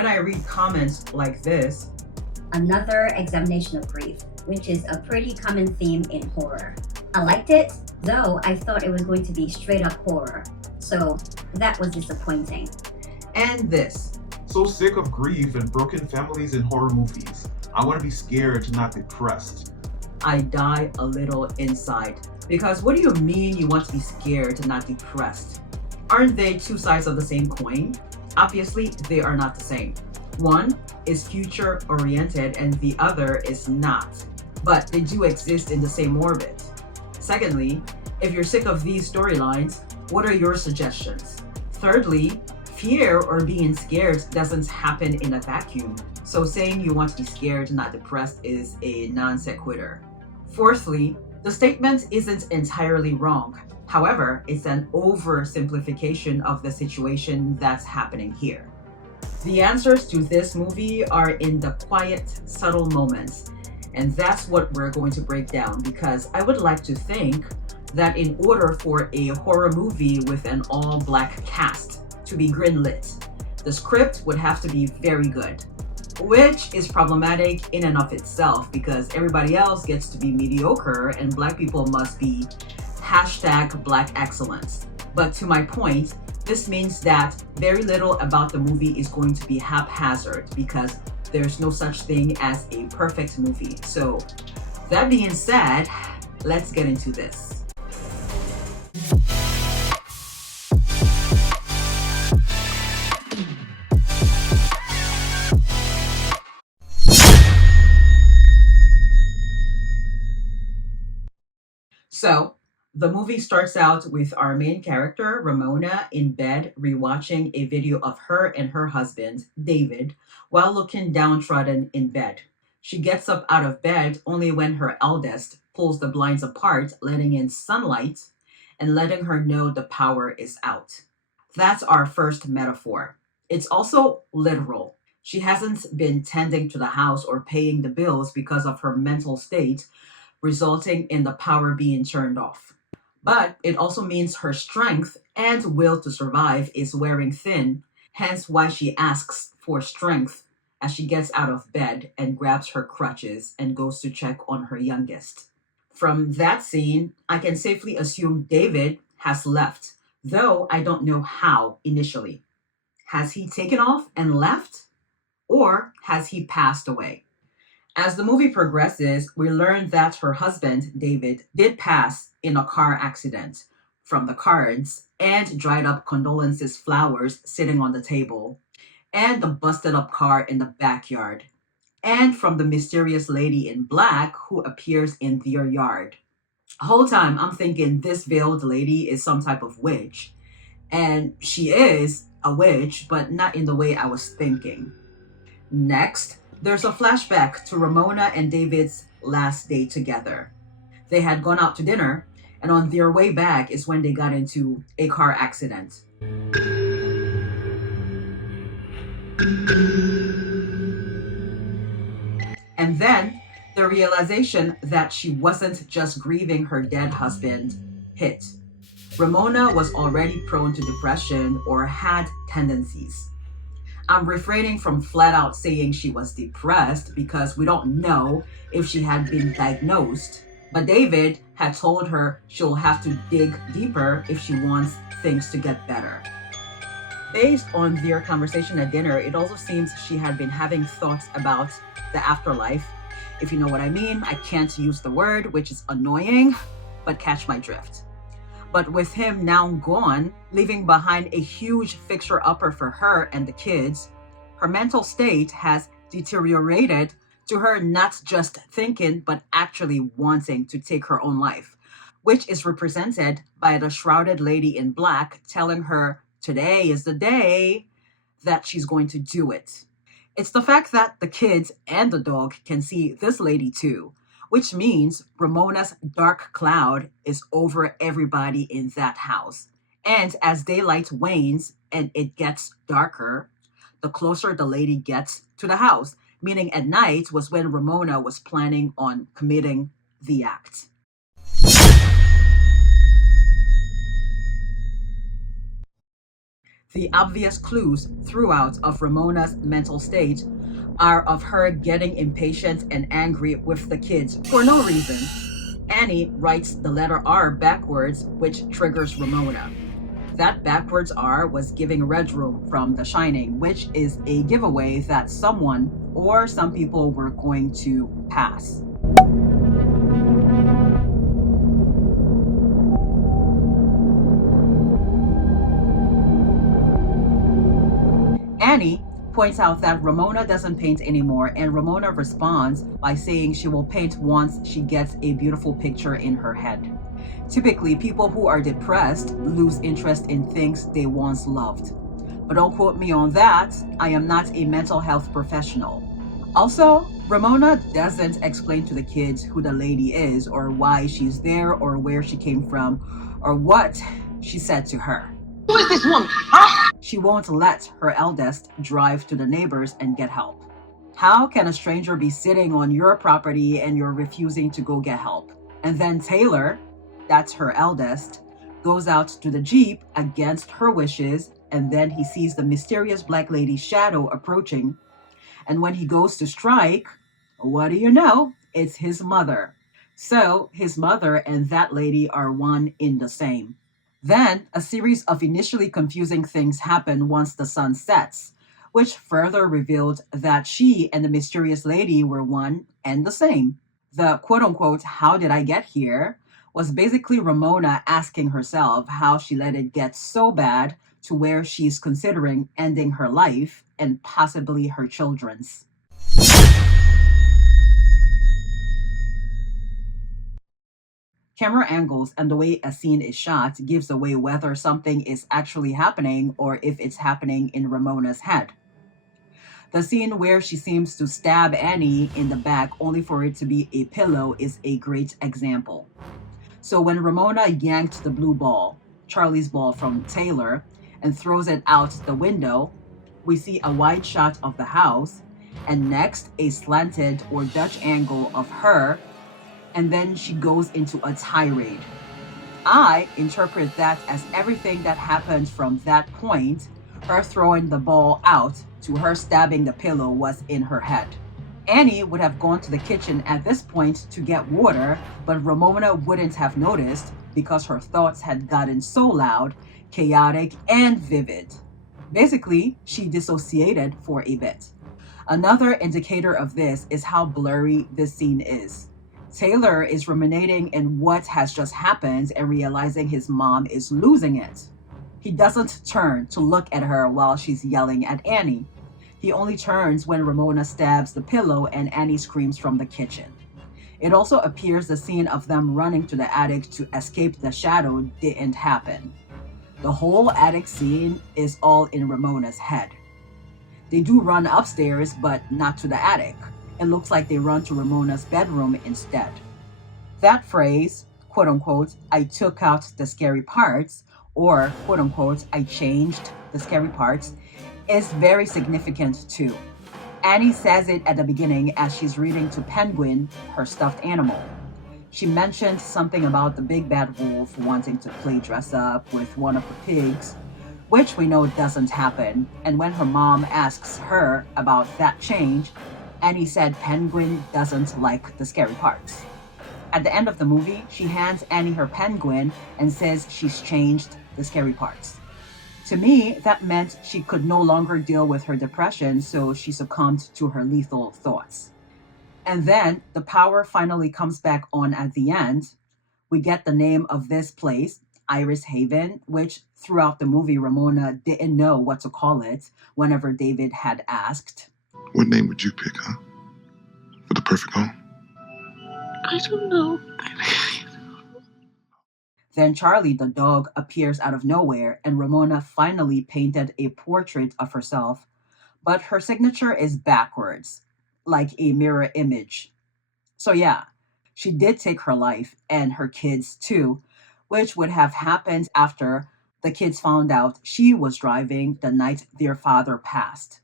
when I read comments like this, another examination of grief, which is a pretty common theme in horror. I liked it, though I thought it was going to be straight up horror, so that was disappointing. and this, So sick of grief and broken families in horror movies. I want to be scared, not depressed. I die a little inside. Because what do you mean you want to be scared and not depressed? Aren't they two sides of the same coin? Obviously, they are not the same. One is future oriented and the other is not. But they do exist in the same orbit. Secondly, if you're sick of these storylines, what are your suggestions? Thirdly, fear or being scared doesn't happen in a vacuum. So saying you want to be scared, not depressed is a non sequitur. Fourthly, the statement isn't entirely wrong. However, it's an oversimplification of the situation that's happening here. The answers to this movie are in the quiet, subtle moments. And that's what we're going to break down because I would like to think that in order for a horror movie with an all-black cast to be greenlit, the script would have to be very good, which is problematic in and of itself because everybody else gets to be mediocre and black people must be #black excellence. But to my point, this means that very little about the movie is going to be haphazard because there's no such thing as a perfect movie. So that being said, let's get into this. So, the movie starts out with our main character, Ramona, in bed rewatching a video of her and her husband, David, while looking downtrodden in bed. She gets up out of bed only when her eldest pulls the blinds apart, letting in sunlight and letting her know the power is out. That's our first metaphor. It's also literal. She hasn't been tending to the house or paying the bills because of her mental state, resulting in the power being turned off. But it also means her strength and will to survive is wearing thin, hence why she asks for strength as she gets out of bed and grabs her crutches and goes to check on her youngest. From that scene, I can safely assume David has left, though I don't know how initially. Has he taken off and left? Or has he passed away? As the movie progresses, we learn that her husband, David, did pass in a car accident from the cards and dried up condolences flowers sitting on the table, and the busted up car in the backyard, and from the mysterious lady in black who appears in their yard. The whole time I'm thinking this veiled lady is some type of witch, and she is a witch, but not in the way I was thinking. Next, there's a flashback to Ramona and David's last day together. They had gone out to dinner, and on their way back is when they got into a car accident. And then the realization that she wasn't just grieving her dead husband hit. Ramona was already prone to depression or had tendencies. I'm refraining from flat out saying she was depressed because we don't know if she had been diagnosed, but David had told her she'll have to dig deeper if she wants things to get better. Based on their conversation at dinner, it also seems she had been having thoughts about the afterlife. If you know what I mean, I can't use the word, which is annoying, but catch my drift. But with him now gone, leaving behind a huge fixer-upper for her and the kids, her mental state has deteriorated to her not just thinking, but actually wanting to take her own life, which is represented by the shrouded lady in black telling her today is the day that she's going to do it. It's the fact that the kids and the dog can see this lady too, which means Ramona's dark cloud is over everybody in that house. And as daylight wanes and it gets darker, the closer the lady gets to the house, meaning at night was when Ramona was planning on committing the act. The obvious clues throughout of Ramona's mental state are of her getting impatient and angry with the kids for no reason. Annie writes the letter R backwards, which triggers Ramona. That backwards R was giving Red Room from The Shining, which is a giveaway that someone or some people were going to pass. Annie points out that Ramona doesn't paint anymore, and Ramona responds by saying she will paint once she gets a beautiful picture in her head. Typically, people who are depressed lose interest in things they once loved. But don't quote me on that. I am not a mental health professional. Also, Ramona doesn't explain to the kids who the lady is, or why she's there, or where she came from, or what she said to her. Who is this woman? She won't let her eldest drive to the neighbors and get help. How can a stranger be sitting on your property and you're refusing to go get help? And then Taylor, that's her eldest, goes out to the Jeep against her wishes, and then he sees the mysterious black lady's shadow approaching. And when he goes to strike, what do you know? It's his mother. So his mother and that lady are one in the same. Then a series of initially confusing things happen once the sun sets, which further revealed that she and the mysterious lady were one and the same. The quote-unquote "how did I get here" was basically Ramona asking herself how she let it get so bad to where she's considering ending her life and possibly her children's. Camera angles and the way a scene is shot gives away whether something is actually happening or if it's happening in Ramona's head. The scene where she seems to stab Annie in the back only for it to be a pillow is a great example. So when Ramona yanked the blue ball, Charlie's ball, from Taylor and throws it out the window, we see a wide shot of the house, and next a slanted or Dutch angle of her, and then she goes into a tirade. I interpret that as everything that happened from that point, her throwing the ball out to her stabbing the pillow, was in her head. Annie would have gone to the kitchen at this point to get water, but Ramona wouldn't have noticed because her thoughts had gotten so loud, chaotic, and vivid. Basically, she dissociated for a bit. Another indicator of this is how blurry this scene is. Taylor is ruminating in what has just happened and realizing his mom is losing it. He doesn't turn to look at her while she's yelling at Annie. He only turns when Ramona stabs the pillow and Annie screams from the kitchen. It also appears the scene of them running to the attic to escape the shadow didn't happen. The whole attic scene is all in Ramona's head. They do run upstairs, but not to the attic. It looks like they run to Ramona's bedroom instead. That phrase, quote unquote, "I took out the scary parts," or quote unquote, "I changed the scary parts," is very significant too. Annie says it at the beginning as she's reading to Penguin, her stuffed animal. She mentioned something about the big bad wolf wanting to play dress up with one of the pigs, which we know doesn't happen. And when her mom asks her about that change, Annie said Penguin doesn't like the scary parts. At the end of the movie, she hands Annie her penguin and says she's changed the scary parts. To me, that meant she could no longer deal with her depression, so she succumbed to her lethal thoughts. And then the power finally comes back on at the end. We get the name of this place, Iris Haven, which throughout the movie, Ramona didn't know what to call it whenever David had asked. What name would you pick, huh? For the perfect home? I don't know. Then Charlie the dog appears out of nowhere, and Ramona finally painted a portrait of herself, but her signature is backwards, like a mirror image. So yeah, she did take her life and her kids too, which would have happened after the kids found out she was driving the night their father passed.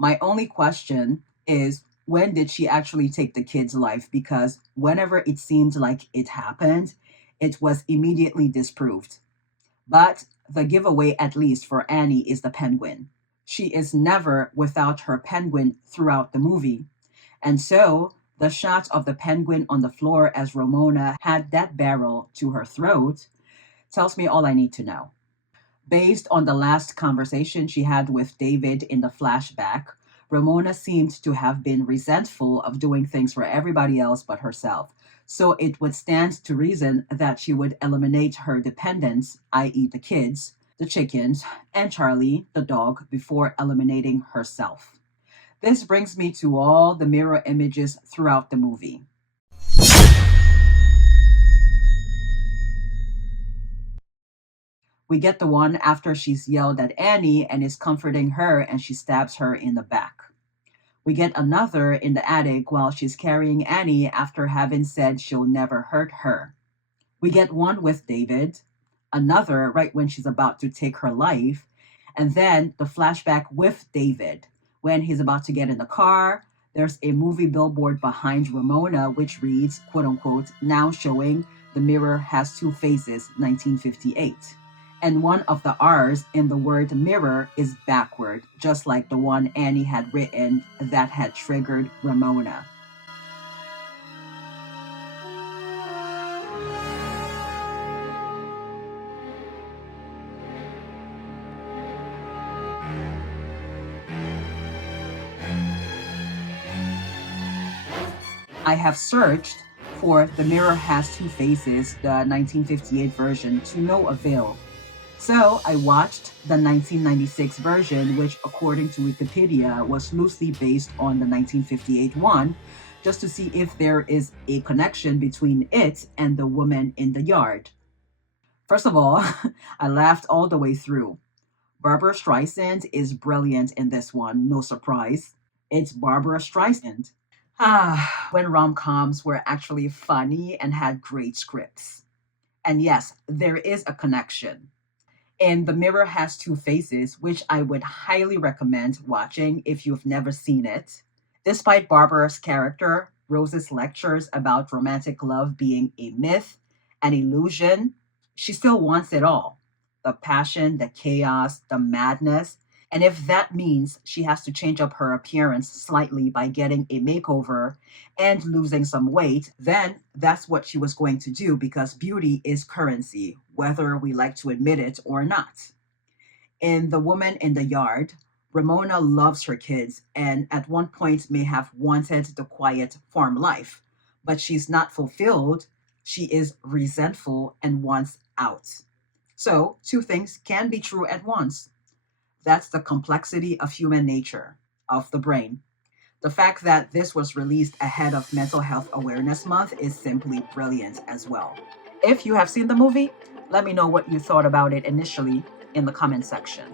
My only question is, when did she actually take the kid's life? Because whenever it seemed like it happened, it was immediately disproved. But the giveaway, at least for Annie, is the penguin. She is never without her penguin throughout the movie. And so, the shot of the penguin on the floor as Ramona had that barrel to her throat tells me all I need to know. Based on the last conversation she had with David in the flashback, Ramona seemed to have been resentful of doing things for everybody else but herself. So it would stand to reason that she would eliminate her dependents, i.e., the kids, the chickens, and Charlie, the dog, before eliminating herself. This brings me to all the mirror images throughout the movie. We get the one after she's yelled at Annie and is comforting her and she stabs her in the back. We get another in the attic while she's carrying Annie after having said she'll never hurt her. We get one with David, another right when she's about to take her life, and then the flashback with David when he's about to get in the car. There's a movie billboard behind Ramona which reads, quote unquote, now showing The Mirror Has Two Faces, 1958. And one of the R's in the word mirror is backward, just like the one Annie had written that had triggered Ramona. I have searched for The Mirror Has Two Faces, the 1958 version, to no avail. So I watched the 1996 version, which according to Wikipedia was loosely based on the 1958 one, just to see if there is a connection between it and the woman in the yard. First of all, I laughed all the way through. Barbara Streisand is brilliant in this one, no surprise. It's Barbara Streisand. When rom-coms were actually funny and had great scripts. And yes, there is a connection. And The Mirror Has Two Faces, which I would highly recommend watching if you've never seen it. Despite Barbara's character, Rose's lectures about romantic love being a myth, an illusion, she still wants it all. The passion, the chaos, the madness. And if that means she has to change up her appearance slightly by getting a makeover and losing some weight, then that's what she was going to do because beauty is currency, whether we like to admit it or not. In The Woman in the Yard, Ramona loves her kids and at one point may have wanted the quiet farm life, but she's not fulfilled. She is resentful and wants out. So, two things can be true at once. That's the complexity of human nature, of the brain. The fact that this was released ahead of Mental Health Awareness Month is simply brilliant as well. If you have seen the movie, let me know what you thought about it initially in the comment section.